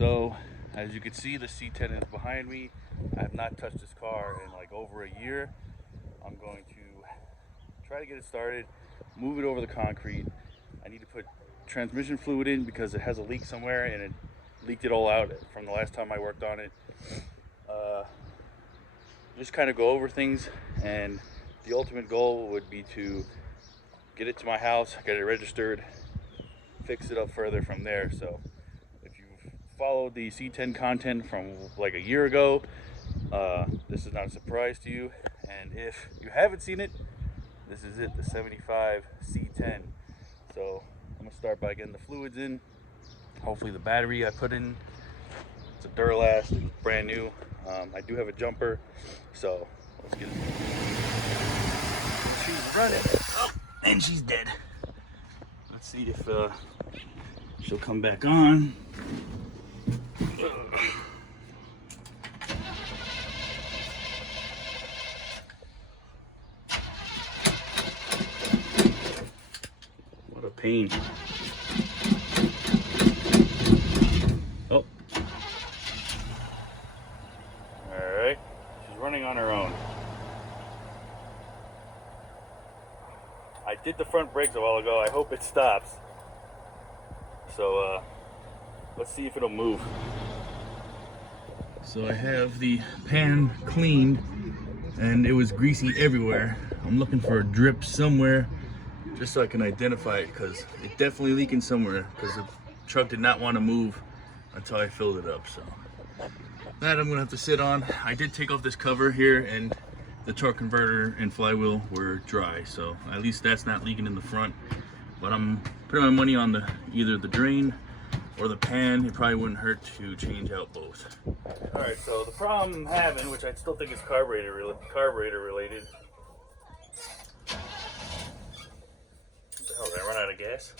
So as you can see, the C10 is behind me. I have not touched this car in like over a year. I'm going to try to get it started, move it over the concrete. I need to put transmission fluid in because it has a leak somewhere and it leaked it all out from the last time I worked on it. Just kind of go over things, and the ultimate goal would be to get it to my house, get it registered, fix it up further from there. So if you've followed the C10 content from like a year ago, this is not a surprise to you. And if you haven't seen it, this is it, the 75 C10. So I'm gonna start by getting the fluids in. Hopefully the battery I put in, it's a Duralast, it's brand new. I do have a jumper, so let's get it. She's running, oh, and she's dead. Let's see if she'll come back on. What a pain. Oh. Alright, she's running on her own. I did the front brakes a while ago. I hope it stops. So let's see if it'll move. So I have the pan cleaned and it was greasy everywhere. I'm looking for a drip somewhere just so I can identify it, because it's definitely leaking somewhere because the truck did not want to move until I filled it up. So that I'm gonna have to sit on. I did take off this cover here and the torque converter and flywheel were dry, so at least that's not leaking in the front. But I'm putting my money on either the drain or the pan. It probably wouldn't hurt to change out both. All right, so the problem I'm having, which I still think is carburetor related. What the hell, did I run out of gas?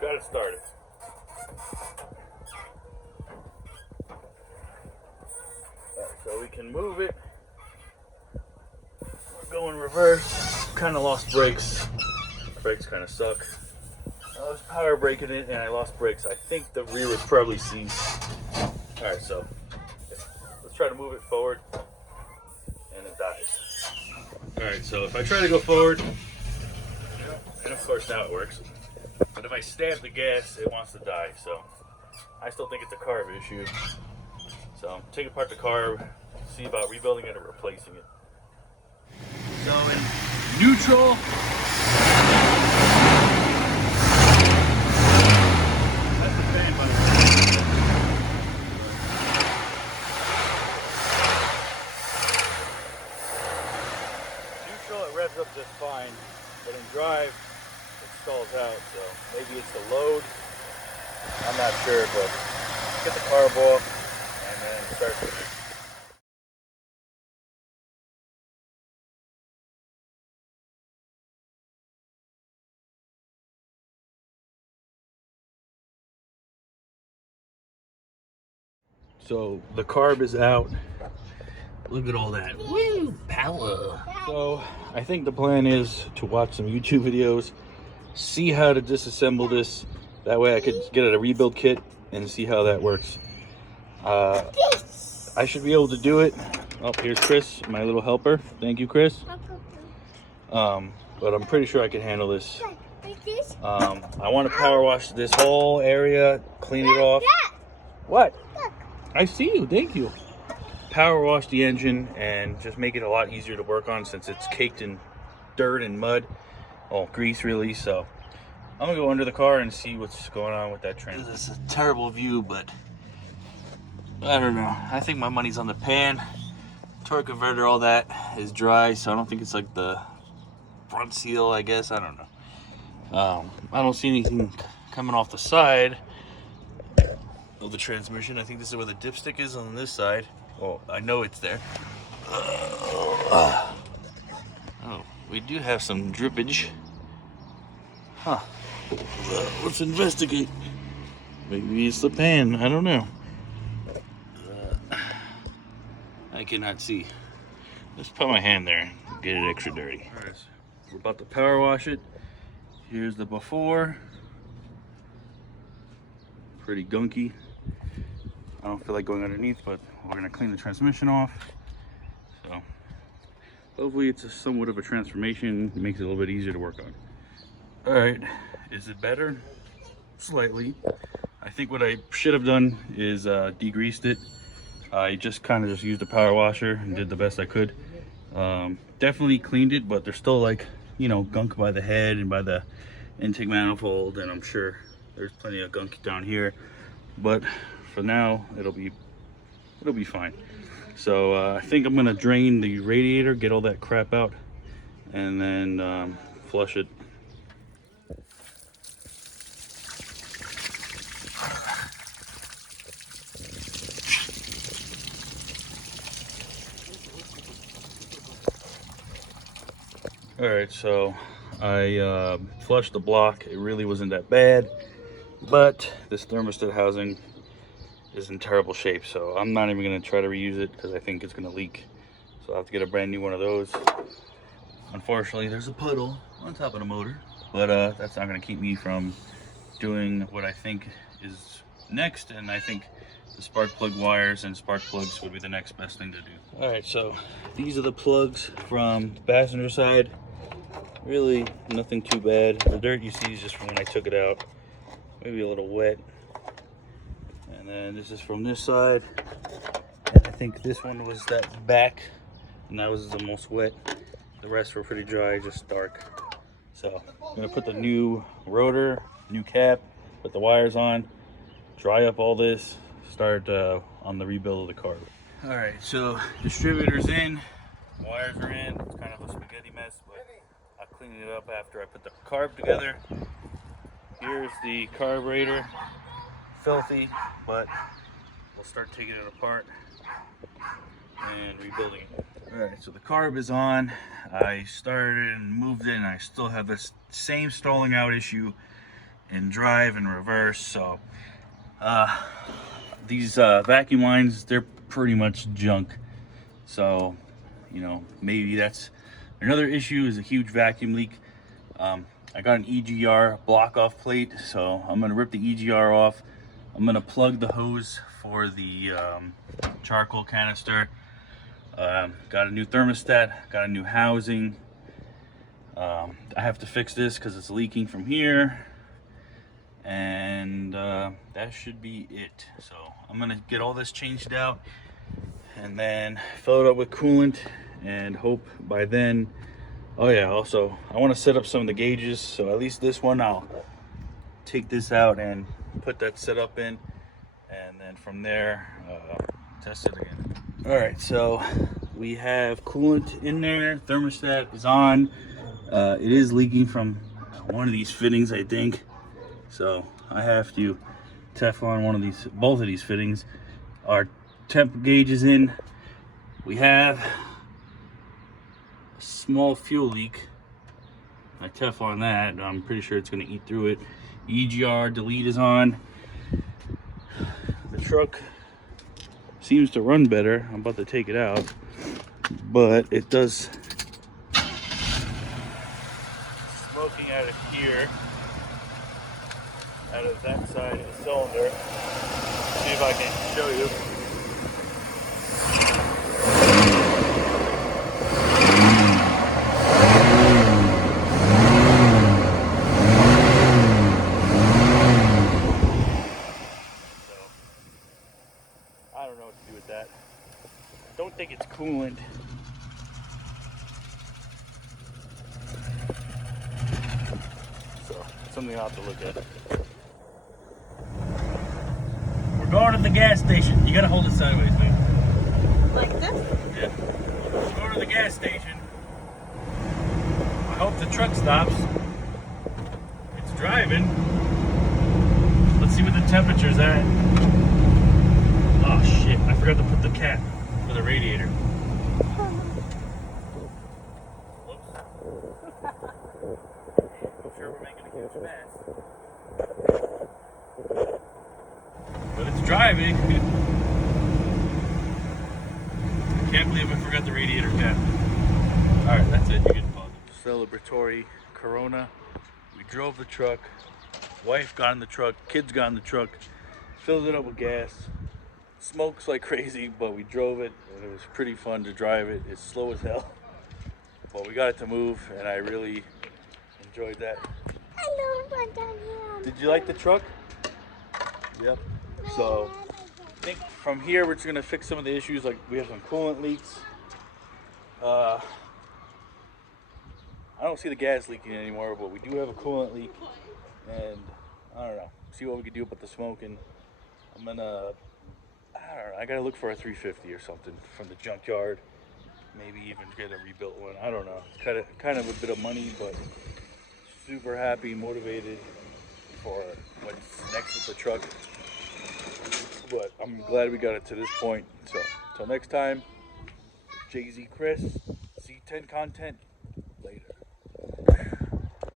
Got it started. Alright, so we can move it. We're going reverse. Kind of lost brakes. Brakes kind of suck. I was power braking it and I lost brakes. I think the rear was probably seized. Alright, so let's try to move it forward and it dies. Alright, so if I try to go forward, and of course now it works. But if I stab the gas, it wants to die, so I still think it's a carb issue. So take apart the carb, see about rebuilding it or replacing it. So in neutral, that's the fan button. Neutral, it revs up just fine, but in drive, stalls out, so maybe it's the load. I'm not sure, but get the carb off and then start with it. So the carb is out. Look at all that. Woo! Power! So I think the plan is to watch some YouTube videos, see how to disassemble this. That way I could get a rebuild kit and see how that works. I should be able to do it. Oh, here's Chris, my little helper. Thank you, Chris. But I'm pretty sure I can handle this. I want to power wash this whole area, clean it off. What? I see you, thank you. Power wash the engine and just make it a lot easier to work on since it's caked in dirt and mud. Oh, grease really. So I'm gonna go under the car and see what's going on with that transmission. This is a terrible view, but I don't know. I think my money's on the pan. Torque converter, all that is dry, so I don't think it's like the front seal, I guess. I don't know. I don't see anything coming off the side of the transmission. I think this is where the dipstick is on this side. Oh, I know it's there. Oh, we do have some drippage. Huh. Let's investigate. Maybe it's the pan. I don't know. I cannot see. Just put my hand there, get it extra dirty. All right, so we're about to power wash it. Here's the before. Pretty gunky. I don't feel like going underneath, but we're gonna clean the transmission off. So hopefully it's somewhat of a transformation. It makes it a little bit easier to work on. All right, is it better? Slightly. I think what I should have done is degreased it. I just kind of just used a power washer and did the best I could. Definitely cleaned it, but there's still, like, you know, gunk by the head and by the intake manifold, and I'm sure there's plenty of gunk down here. But for now, it'll be fine. So I think I'm gonna drain the radiator, get all that crap out, and then flush it. All right, so I flushed the block. It really wasn't that bad, but this thermostat housing is in terrible shape, so I'm not even gonna try to reuse it because I think it's gonna leak. So I'll have to get a brand new one of those. Unfortunately, there's a puddle on top of the motor, but that's not gonna keep me from doing what I think is next, and I think the spark plug wires and spark plugs would be the next best thing to do. All right, so these are the plugs from the passenger side. Really nothing too bad. The dirt you see is just from when I took it out. Maybe a little wet. And then this is from this side. And I think this one was that back, and that was the most wet. The rest were pretty dry, just dark. So I'm gonna put the new rotor, new cap, put the wires on, dry up all this, start on the rebuild of the carb. All right, so distributor's in, wires are in. It's kind of a spaghetti mess, but I'll clean it up after I put the carb together. Here's the carburetor, filthy, but we'll start taking it apart and rebuilding it. All right, so the carb is on. I started and moved it, and I still have this same stalling out issue in drive and reverse. So these vacuum lines, they're pretty much junk. So, you know, maybe that's another issue, is a huge vacuum leak. I got an EGR block off plate, so I'm gonna rip the EGR off. I'm gonna plug the hose for the charcoal canister. Got a new thermostat, got a new housing. I have to fix this because it's leaking from here, and that should be it. So I'm gonna get all this changed out and then fill it up with coolant and hope by then. Oh yeah, also I want to set up some of the gauges, so at least this one I'll take this out and put that setup in, and then from there test it again. All right, so we have coolant in there, thermostat is on. It is leaking from one of these fittings, I think, so I have to Teflon one of these, both of these fittings. Our temp gauge is in. We have a small fuel leak. I Teflon that, I'm pretty sure it's going to eat through it. EGR delete is on. The truck seems to run better. I'm about to take it out, but it does smoking out of here, out of that side of the cylinder. See if I can show you. I don't know what to do with that. Don't think it's coolant. So, something I'll have to look at. We're going to the gas station. You gotta hold it sideways, man. Like this? Yeah. We're going to the gas station. I hope the truck stops. It's driving. Let's see what the temperature's at. Oh shit, I forgot to put the cap for the radiator. Whoops. I'm sure we're making a huge mess. But it's driving. Can't believe I forgot the radiator cap. Alright, that's it. You can pause it. Celebratory Corona. We drove the truck. Wife got in the truck. Kids got in the truck. Filled it up with gas. Smokes like crazy, but we drove it and it was pretty fun to drive it. It's slow as hell. But we got it to move and I really enjoyed that. Did you like the truck? Yep. So I think from here we're just gonna fix some of the issues, like we have some coolant leaks. I don't see the gas leaking anymore, but we do have a coolant leak, and I don't know. See what we can do about the smoking. I'm gonna, I don't know. I gotta look for a 350 or something from the junkyard. Maybe even get a rebuilt one. I don't know. It's kind of a bit of money, but super happy, motivated for what's next with the truck. But I'm glad we got it to this point. So until next time, Jay-Z Chris, C10 content.